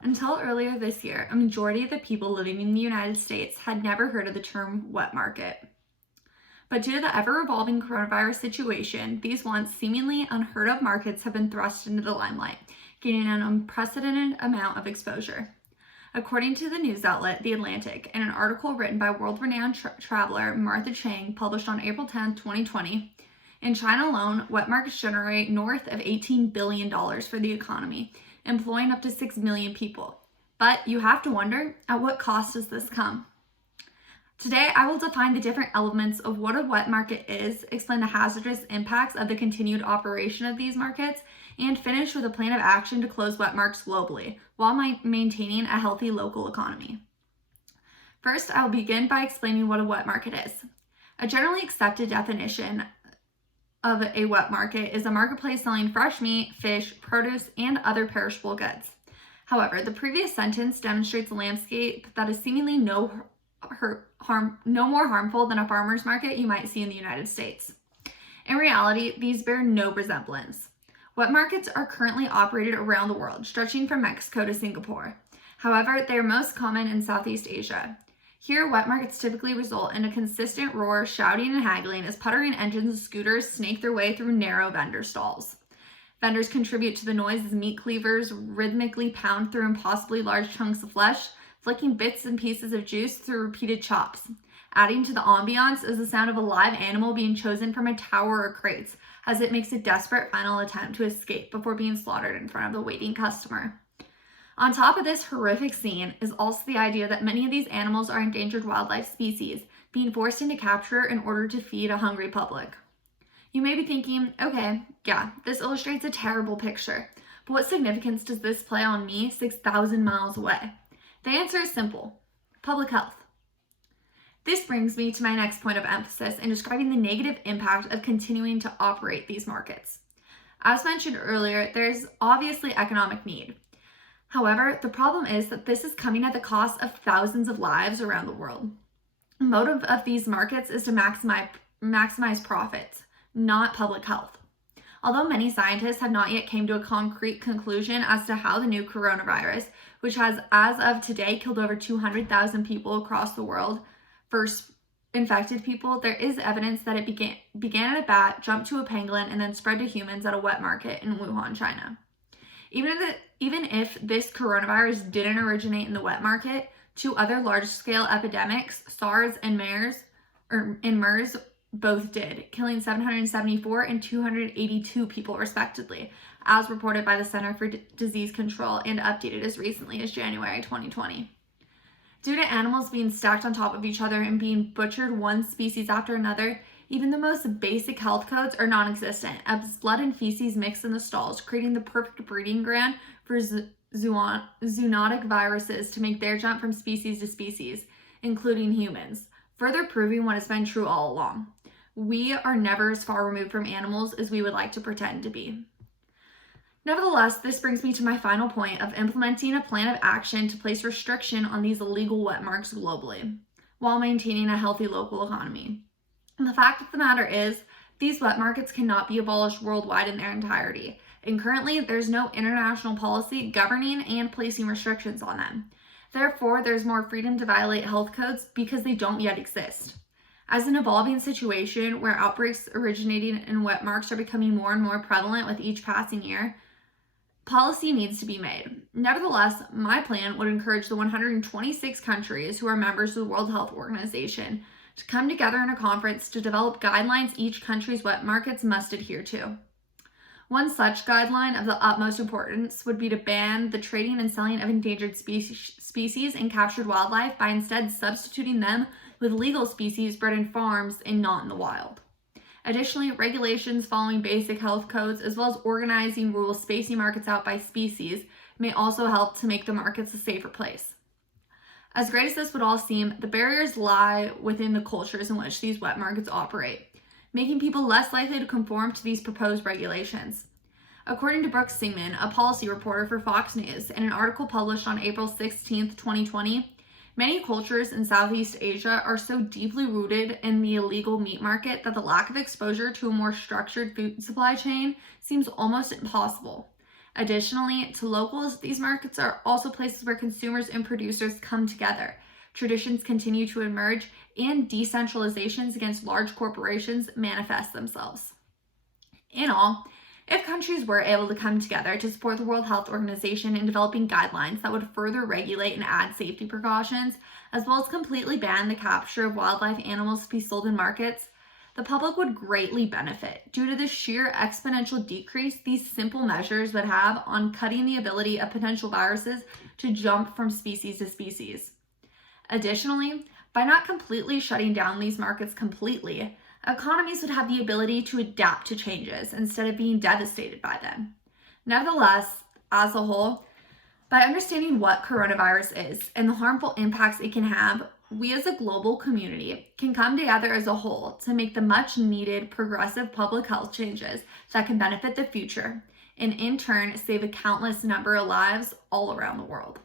Until earlier this year, a majority of the people living in the United States had never heard of the term wet market. But due to the ever-evolving coronavirus situation, these once seemingly unheard of markets have been thrust into the limelight, gaining an unprecedented amount of exposure. According to the news outlet The Atlantic, in an article written by world-renowned traveler Martha Chang, published on April 10, 2020, in China alone, wet markets generate north of $18 billion for the economy, employing up to 6 million people. But you have to wonder, at what cost does this come? Today, I will define the different elements of what a wet market is, explain the hazardous impacts of the continued operation of these markets, and finish with a plan of action to close wet markets globally, while maintaining a healthy local economy. First, I will begin by explaining what a wet market is. A generally accepted definition of a wet market is a marketplace selling fresh meat, fish, produce, and other perishable goods. However, the previous sentence demonstrates a landscape that is seemingly no more harmful than a farmer's market you might see in the United States. In reality, these bear no resemblance. Wet markets are currently operated around the world, stretching from Mexico to Singapore. However, they are most common in Southeast Asia. Here, wet markets typically result in a consistent roar, shouting and haggling as puttering engines and scooters snake their way through narrow vendor stalls. Vendors contribute to the noise as meat cleavers rhythmically pound through impossibly large chunks of flesh, flicking bits and pieces of juice through repeated chops. Adding to the ambiance is the sound of a live animal being chosen from a tower or crates, as it makes a desperate final attempt to escape before being slaughtered in front of the waiting customer. On top of this horrific scene is also the idea that many of these animals are endangered wildlife species, being forced into capture in order to feed a hungry public. You may be thinking, okay, yeah, this illustrates a terrible picture, but what significance does this play on me 6,000 miles away? The answer is simple: public health. This brings me to my next point of emphasis in describing the negative impact of continuing to operate these markets. As mentioned earlier, there's obviously economic need. However, the problem is that this is coming at the cost of thousands of lives around the world. The motive of these markets is to maximize profits, not public health. Although many scientists have not yet came to a concrete conclusion as to how the new coronavirus, which has as of today killed over 200,000 people across the world, first infected people, there is evidence that it began at a bat, jumped to a pangolin, and then spread to humans at a wet market in Wuhan, China. Even if this coronavirus didn't originate in the wet market, two other large-scale epidemics, SARS and MERS, both did, killing 774 and 282 people respectively, as reported by the Center for Disease Control and updated as recently as January 2020. Due to animals being stacked on top of each other and being butchered one species after another, even the most basic health codes are non-existent, as blood and feces mix in the stalls, creating the perfect breeding ground for zoonotic viruses to make their jump from species to species, including humans, further proving what has been true all along. We are never as far removed from animals as we would like to pretend to be. Nevertheless, this brings me to my final point of implementing a plan of action to place restriction on these illegal wet markets globally, while maintaining a healthy local economy. And the fact of the matter is, these wet markets cannot be abolished worldwide in their entirety, and currently there's no international policy governing and placing restrictions on them. Therefore, there's more freedom to violate health codes because they don't yet exist. As an evolving situation where outbreaks originating in wet markets are becoming more and more prevalent with each passing year, policy needs to be made. Nevertheless, my plan would encourage the 126 countries who are members of the World Health Organization to come together in a conference to develop guidelines each country's wet markets must adhere to. One such guideline of the utmost importance would be to ban the trading and selling of endangered species and captured wildlife by instead substituting them with legal species bred in farms and not in the wild. Additionally, regulations following basic health codes, as well as organizing rules spacing markets out by species, may also help to make the markets a safer place. As great as this would all seem, the barriers lie within the cultures in which these wet markets operate, making people less likely to conform to these proposed regulations. According to Brooks Singman, a policy reporter for Fox News, in an article published on April 16, 2020, many cultures in Southeast Asia are so deeply rooted in the illegal meat market that the lack of exposure to a more structured food supply chain seems almost impossible. Additionally, to locals, these markets are also places where consumers and producers come together. Traditions continue to emerge, and decentralizations against large corporations manifest themselves. In all, if countries were able to come together to support the World Health Organization in developing guidelines that would further regulate and add safety precautions, as well as completely ban the capture of wildlife animals to be sold in markets, the public would greatly benefit due to the sheer exponential decrease these simple measures would have on cutting the ability of potential viruses to jump from species to species. Additionally, by not completely shutting down these markets completely, economies would have the ability to adapt to changes instead of being devastated by them. Nevertheless, as a whole, by understanding what coronavirus is and the harmful impacts it can have, we as a global community can come together as a whole to make the much needed progressive public health changes that can benefit the future and in turn save a countless number of lives all around the world.